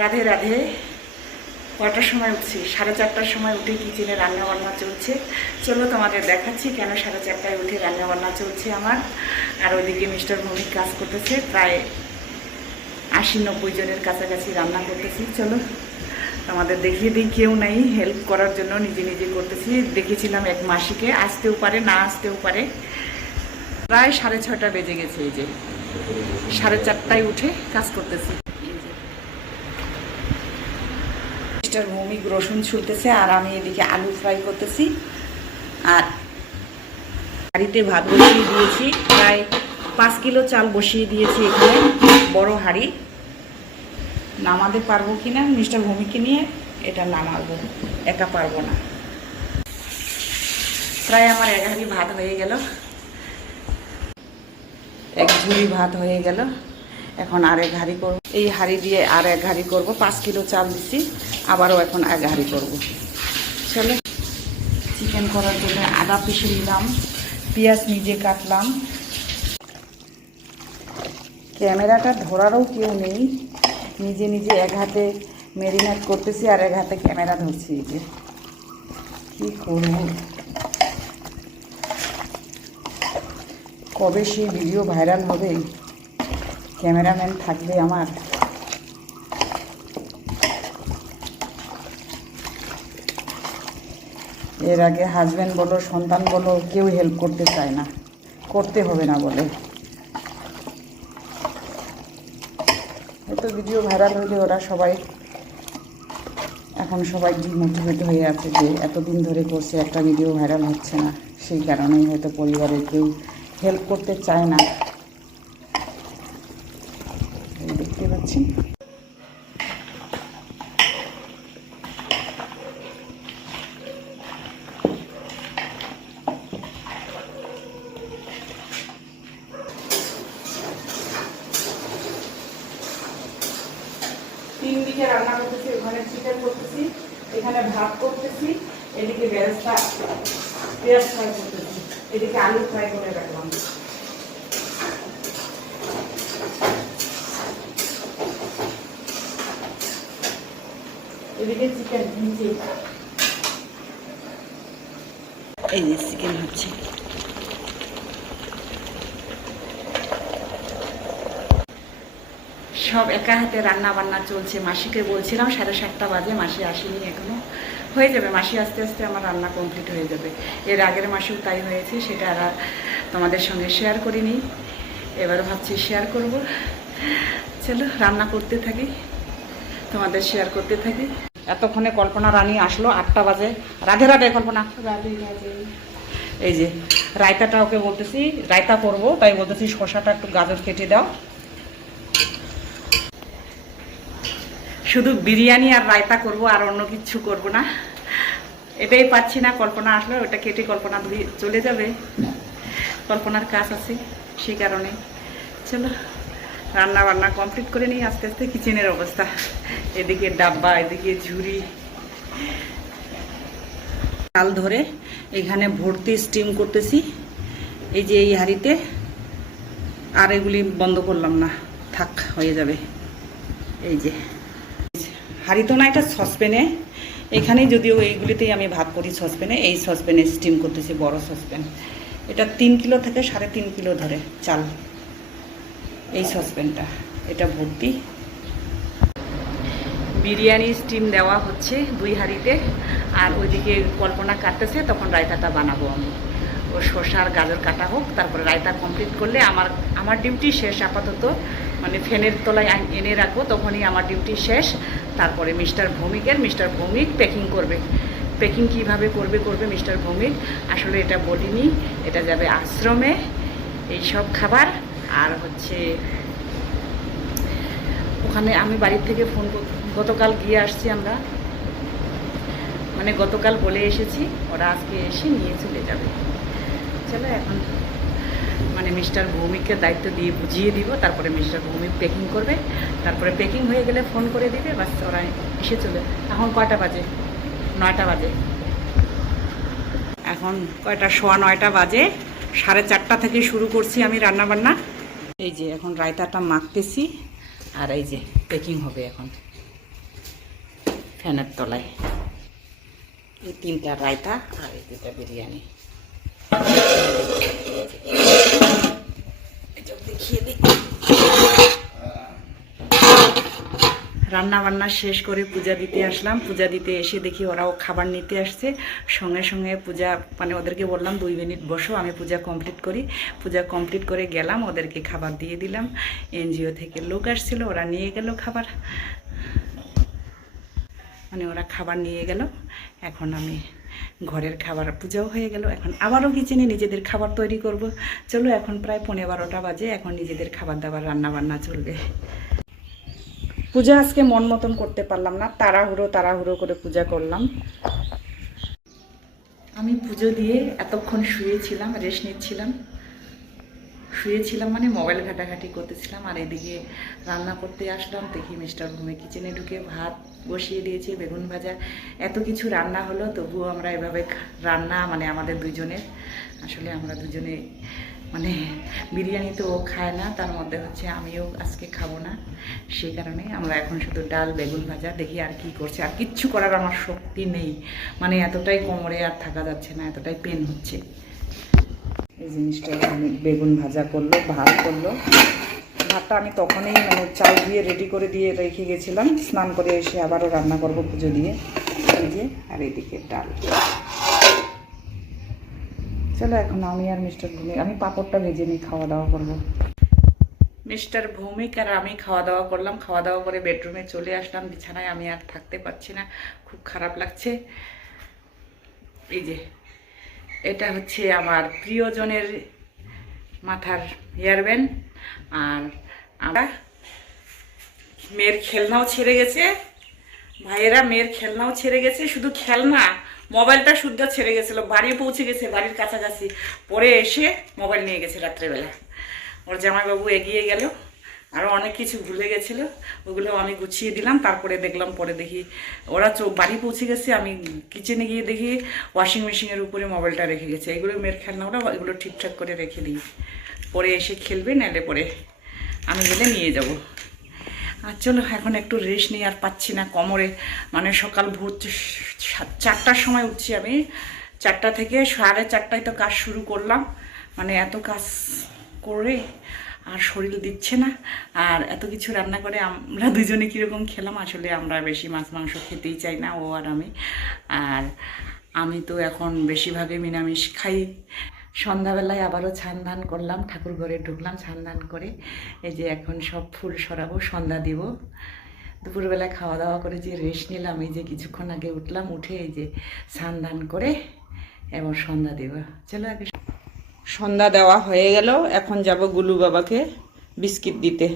রাধে রাধে। কটার সময় উঠছি? 4:30টার সময় উঠে কিচেনে রান্নাবান্না চলছে। চলো তোমাদের দেখাচ্ছি কেন 4:30টায় উঠে রান্নাবান্না চলছে আমার। আর ওইদিকে মিস্টার ভৌমিক কাজ করতেছে, প্রায় 80-90 জনের কাছাকাছি রান্না করতেছি। চলো তোমাদের দেখিয়ে দিই, কেউ নেই হেল্প করার জন্য, নিজে নিজে করতেছি। দেখেছিলাম এক মাসিকে, আসতেও পারে না আসতেও পারে। প্রায় 6:30 বেজে গেছে। এই যে 4:30টায় উঠে কাজ করতেছি। মিস্টার ভৌমিক রসুন ছুলতেছে আর আমি এদিকে আলু ফ্রাই করতেছি। আর হাঁড়িতে ভাত বসিয়ে দিয়েছি, প্রায় 5 কিলো চাল বসিয়ে দিয়েছি এখানে, বড় হাঁড়ি। নামাতে পারবো কিনা মিস্টার ভৌমিককে নিয়ে এটা নামাবো, একা পারবো না। প্রায় আমার 1 হাঁড়ি ভাত হয়ে গেল, 1 ঝুড়ি ভাত হয়ে গেল। এখন আর 1 হাঁড়ি করবো, এই হাঁড়ি দিয়ে আর 1 হাঁড়ি করবো। 5 কিলো চাল দিচ্ছি, আবারও এখন 1 হাঁড়ি করবো। চলো, চিকেন করার জন্য আদা পিষে নিলাম, পেঁয়াজ নিজে কাটলাম। ক্যামেরাটা ধরারও কেউ নেই, নিজে নিজে 1 হাতে ম্যারিনেট করতেছি আর 1 হাতে ক্যামেরা ধরছি। এই যে কী করবো, কবে সেই ভিডিও ভাইরাল হবে, ক্যামেরাম্যান থাকবে আমার। এর আগে হাজব্যান্ড বলো সন্তান বলো কেউ হেল্প করতে চায় না, করতে হবে না বলে। হয়তো ভিডিও ভাইরাল হলে ওরা সবাই এখন সবাই ডিমোটিভেট হয়ে আছে যে এতদিন ধরে করছে, একটা ভিডিও ভাইরাল হচ্ছে না, সেই কারণেই হয়তো পরিবারের কেউ হেল্প করতে চায় না। দেখতে পাচ্ছি তিন দিকে রান্না করতেছি, ওখানে চিকেন করতেছি, এখানে ভাত করতেছি, এদিকে বেরেস্তা পেঁয়াজ ফ্রাই করতেছি, এদিকে আলু ফ্রাই করে রাখলাম। এদিকে চিকেন নিচে, এই যে চিকেন হচ্ছে। সব একা হাতে রান্না বান্না চলছে। মাসিকে বলছিলাম 7:30 বাজে, মাসি আসেনি এখনো। হয়ে যাবে, মাসি আস্তে আস্তে আমার রান্না কমপ্লিট হয়ে যাবে। এর আগের মাসেও তাই হয়েছে, সেটা আর তোমাদের সঙ্গে শেয়ার করিনি, এবার ভাবছি শেয়ার করব। চলো রান্না করতে থাকি, তোমাদের শেয়ার করতে থাকি। এতক্ষণে কল্পনা রানী আসলো, 8টা বাজে। রাধে রাধে কল্পনা। রাধে রাধে। এই যে রায়তাটা ওকে বলতেছি, রায়তা করব তাই বলতেছি শসাটা একটু গাজর কেটে দাও। শুধু বিরিয়ানি আর রায়তা করব, আর অন্য কিছু করব না। এটাই পাচ্ছি না, কল্পনা আসলে ওটা কেটে কল্পনা ধুয়ে চলে যাবে, কল্পনার কাজ আছে সেই কারণে। চলো রান্না বান্না কমপ্লিট করে নিই আস্তে আস্তে। কিচেনের অবস্থা, এদিকে ডাব্বা, এদিকে ঝুড়ি, চাল ধরে এখানে ভর্তি স্টিম করতেছি এই যে এই হাঁড়িতে। আর এগুলি বন্ধ করলাম না, থাক হয়ে যাবে। এই যে হাঁড়ি তো না, এটা সসপ্যানে, এখানেই যদিও এইগুলিতেই আমি ভাত করি সসপ্যানে। এই সসপ্যানে স্টিম করতেছি, বড় সসপ্যান। এটা 3 কিলো থেকে 3.5 কিলো ধরে চাল, এই সসপ্যানটা, এটা ভর্তি। বিরিয়ানি স্টিম দেওয়া হচ্ছে 2 হাঁড়িতে। আর ওইদিকে কল্পনা কাটতেছে, তখন রায়তাটা বানাবো আমি। ও শসার গাজর কাটা হোক, তারপরে রায়তা কমপ্লিট করলে আমার ডিউটি শেষ আপাতত। মানে ফ্যানের তলায় এনে রাখবো, তখনই আমার ডিউটি শেষ। তারপরে মিস্টার ভৌমিক প্যাকিং করবে। প্যাকিং কীভাবে করবে মিস্টার ভৌমিক, আসলে এটা বলিনি। এটা যাবে আশ্রমে, এই সব খাবার। আর হচ্ছে ওখানে আমি বাড়ির থেকে ফোন গতকাল গিয়ে আসছি আমরা, মানে গতকাল বলে এসেছি, ওরা আজকে এসে নিয়ে চলে যাবে। চলো এখন মানে মিস্টার ভৌমিককে দায়িত্ব দিয়ে বুঝিয়ে দিব, তারপরে মিস্টার ভৌমিক প্যাকিং করবে। তারপরে প্যাকিং হয়ে গেলে ফোন করে দিবে, বাস ওরা এসে চলে। এখন কয়টা বাজে? 9টা বাজে। এখন কয়টা? 9:15 বাজে। 4:30 থেকে শুরু করছি আমি রান্নাবান্না। এই যে এখন রায়তাটা মাখতেছি, আর এই যে প্যাকিং হবে এখন। ফ্যানের তলায়। এই 3টা রায়তা আর এই 2টা বিরিয়ানি দেখিয়ে দিই। রান্না বান্না শেষ করে পূজা দিতে আসলাম। পূজা দিতে এসে দেখি ওরাও খাবার নিতে আসছে। সঙ্গে সঙ্গে পূজা মানে ওদেরকে বললাম 2 মিনিট বসো, আমি পূজা কমপ্লিট করি। পূজা কমপ্লিট করে গেলাম, ওদেরকে খাবার দিয়ে দিলাম। এনজিও থেকে লোক আসছিল, ওরা নিয়ে গেল খাবার, মানে ওরা খাবার নিয়ে গেল। এখন আমি ঘরের খাবার, পূজাও হয়ে গেল, এখন আবারও কিচেনে নিজেদের খাবার তৈরি করব। চলো, এখন প্রায় 12:15 বাজে, এখন নিজেদের খাবার দাবার রান্না বান্না চলবে। পূজা আজকে মন মতন করতে পারলাম না, তাড়াহুড়ো করে পূজা করলাম। আমি পুজো দিয়ে এতক্ষণ শুয়েছিলাম, রেস্ট নিচ্ছিলাম। শুয়েছিলাম মানে মোবাইল ঘাটাঘাটি করতেছিলাম। আর এদিকে রান্না করতে আসলাম, দেখি মিস্টার ভূমি কিচেনে ঢুকে ভাত বসিয়ে দিয়েছে, বেগুন ভাজা, এত কিছু রান্না হলো। তবুও আমরা এভাবে রান্না মানে আমাদের দুজনের, আসলে আমরা দুজনে মানে বিরিয়ানি তো ও খায় না, তার মধ্যে হচ্ছে আমিও আজকে খাবো না, সেই কারণে আমরা এখন শুধু ডাল বেগুন ভাজা। দেখি আর কি করছে, আর কিচ্ছু করার আমার শক্তি নেই, মানে এতটাই কোমরে আর থাকা যাচ্ছে না, এতটাই পেন হচ্ছে। এই জিনিসটা বেগুন ভাজা করলো, ভাত করলো। ভাতটা আমি তখনই মানে চাল দিয়ে রেডি করে দিয়ে রেখে গেছিলাম, স্নান করে এসে আবারও রান্না করব পুজো দিয়ে। এই যে, আর এদিকে ডাল। চলো, এখন আমি আর মিস্টার ভৌমিক, আমি পাঁপড়টা ভেজে নিই, খাওয়া দাওয়া করবো। মিস্টার ভৌমিক আর আমি খাওয়া দাওয়া করলাম। খাওয়া দাওয়া করে বেডরুমে চলে আসলাম, বিছানায় আমি আর থাকতে পারছি না, খুব খারাপ লাগছে। এই যে, এটা হচ্ছে আমার প্রিয়জনের মাথার হেয়ারব্যান্ড। আর আমরা মেয়ের খেলনাও ছেড়ে গেছে, ভাইয়েরা মেয়ের খেলনাও ছেড়ে গেছে। শুধু খেলনা, মোবাইলটা শুদ্ধ ছেড়ে গেছিলো। বাড়ি পৌঁছে গেছে, বাড়ির কাছাকাছি, পরে এসে মোবাইল নিয়ে গেছে রাত্রেবেলা। ওর জামাইবাবু এগিয়ে গেল, আরও অনেক কিছু ভুলে গেছিলো, ওগুলো আমি গুছিয়ে দিলাম। তারপরে দেখলাম, পরে দেখি ওরা বাড়ি পৌঁছে গেছে, আমি কিচেনে গিয়ে দেখি ওয়াশিং মেশিনের উপরে মোবাইলটা রেখে গেছে। এগুলো মেয়ের খেলনাওটা, এগুলো ঠিকঠাক করে রেখে দিই, পরে এসে খেলবে, নাহলে পরে আমি গেলে নিয়ে যাব। আর চলো, এখন একটু রেস্ট নিই, আর পাচ্ছি না কোমরে, মানে সকাল ভোর 4টার সময় উঠছি আমি, 4টা থেকে 4:30টায় তো কাজ শুরু করলাম। মানে এত কাজ করে আর শরীর দিচ্ছে না। আর এত কিছু রান্না করে আমরা দুজনে কীরকম খেলাম। আসলে আমরা বেশি মাছ মাংস খেতেই চাই না, ও আর আমি। আর আমি তো এখন বেশিরভাগই নিরামিষ খাই। সন্ধ্যাবেলায় আবারও ছান করলাম, ঠাকুর ঘরে ঢুকলাম, ছান করে এই যে এখন সব ফুল সরাবো, সন্ধ্যা দিব। দুপুরবেলায় খাওয়া দাওয়া করে যে রেস্ট নিলাম, এই যে কিছুক্ষণ আগে উঠলাম, উঠে এই যে ছান করে এবার সন্ধ্যা দেব। চলো, আগে সন্ধ্যা দেওয়া হয়ে গেল, এখন যাব গুলু বাবাকে বিস্কিট দিতে।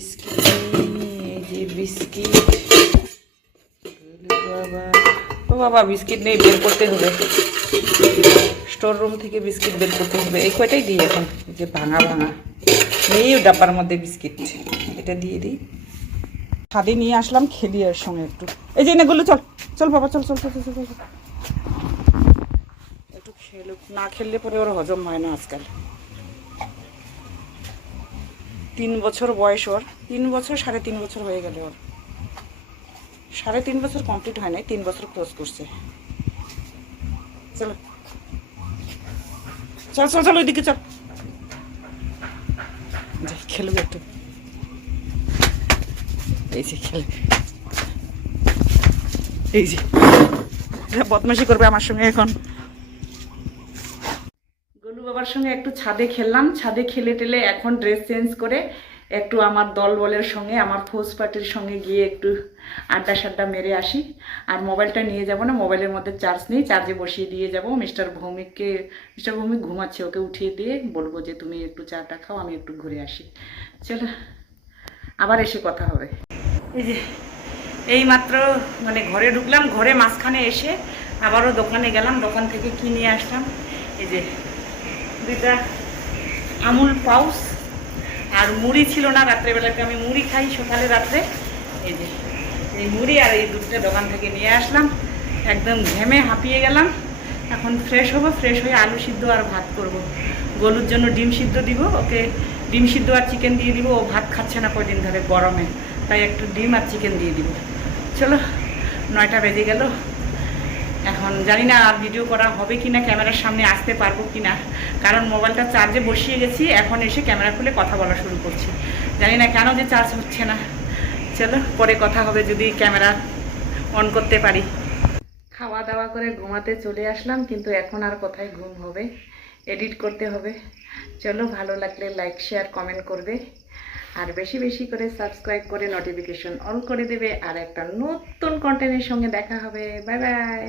বিস্কিট, এই যে বিস্কিট। বাবা, ও বাবা, বিস্কিট নেই, বের করতে হবে, স্টোর রুম থেকে বিস্কিট বের করতে হবে। এই কয়টাই দিই এখন, যে ভাঙা এই ডাব্বার মধ্যে বিস্কিট, এটা দিয়ে দিই। ছাদে নিয়ে আসলাম, খেলি ওর সঙ্গে একটু। এই যে এগুলো, চল চল বাবা, চল চল চল চল চল, একটু খেলুক, না খেললে পরে ওর হজম হয় না আজকাল। 3 বছর বয়স ওর, 3 বছর 3.5 বছর হয়ে গেল ওর, 3.5 বছর কমপ্লিট হয় নাই, 3 বছর ক্লোজ করছে। চলো চল চল চল, ওইদিকে চল, খেলবে একটু। এই যে খেলবে, এই যে বদমাশি করবে আমার সঙ্গে এখন। গলু বাবার সঙ্গে একটু ছাদে খেললাম, ছাদে খেলে টেলে এখন ড্রেস চেঞ্জ করে একটু আমার দল বলের সঙ্গে, আমার ফৌজ পার্টির সঙ্গে গিয়ে একটু আড্ডা সাড্ডা মেরে আসি। আর মোবাইলটা নিয়ে যাব না, মোবাইলের মধ্যে চার্জ নেই, চার্জে বসিয়ে দিয়ে যাব। মিস্টার ভৌমিক ঘুমাচ্ছে, ওকে উঠিয়ে দিয়ে বলবো যে তুমি একটু চাটা খাও, আমি একটু ঘুরে আসি। চলো, আবার এসে কথা হবে। এই যে এই মাত্র মানে ঘরে ঢুকলাম, ঘরে মাঝখানে এসে আবারও দোকানে গেলাম, দোকান থেকে কি নিয়ে আসলাম, এই যে 2টা আমুল পাউচ। আর মুড়ি ছিল না, রাত্রেবেলাতে আমি মুড়ি খাই সকালে রাত্রে। এই যে এই মুড়ি আর এই দুধটা দোকান থেকে নিয়ে আসলাম, একদম ঘেমে হাঁপিয়ে গেলাম। এখন ফ্রেশ হবো, ফ্রেশ হয়ে আলু সিদ্ধ আর ভাত করব। গলুর জন্য ডিম সিদ্ধ দিব, ওকে ডিম সিদ্ধ আর চিকেন দিয়ে দিব। ও ভাত খাচ্ছে না কয়দিন ধরে গরমে, তাই একটু ডিম আর চিকেন দিয়ে দিব। চলো, 9টা বেজে গেল। এখন জানি না আর ভিডিও করা হবে কি না, ক্যামেরার সামনে আসতে পারবো কি না, কারণ মোবাইলটা চার্জে বসিয়ে গেছি। এখন এসে ক্যামেরা খুলে কথা বলা শুরু করছি, জানি না কেন যে চার্জ হচ্ছে না। চলো পরে কথা হবে যদি ক্যামেরা অন করতে পারি। খাওয়া দাওয়া করে ঘুমাতে চলে আসলাম, কিন্তু এখন আর কোথায় ঘুম হবে, এডিট করতে হবে। চলো ভালো লাগলে লাইক শেয়ার কমেন্ট করবে, আর বেশি বেশি করে সাবস্ক্রাইব করে নোটিফিকেশন অন করে দেবে। আর একটা নতুন কন্টেন্টের সঙ্গে দেখা হবে। Bye bye.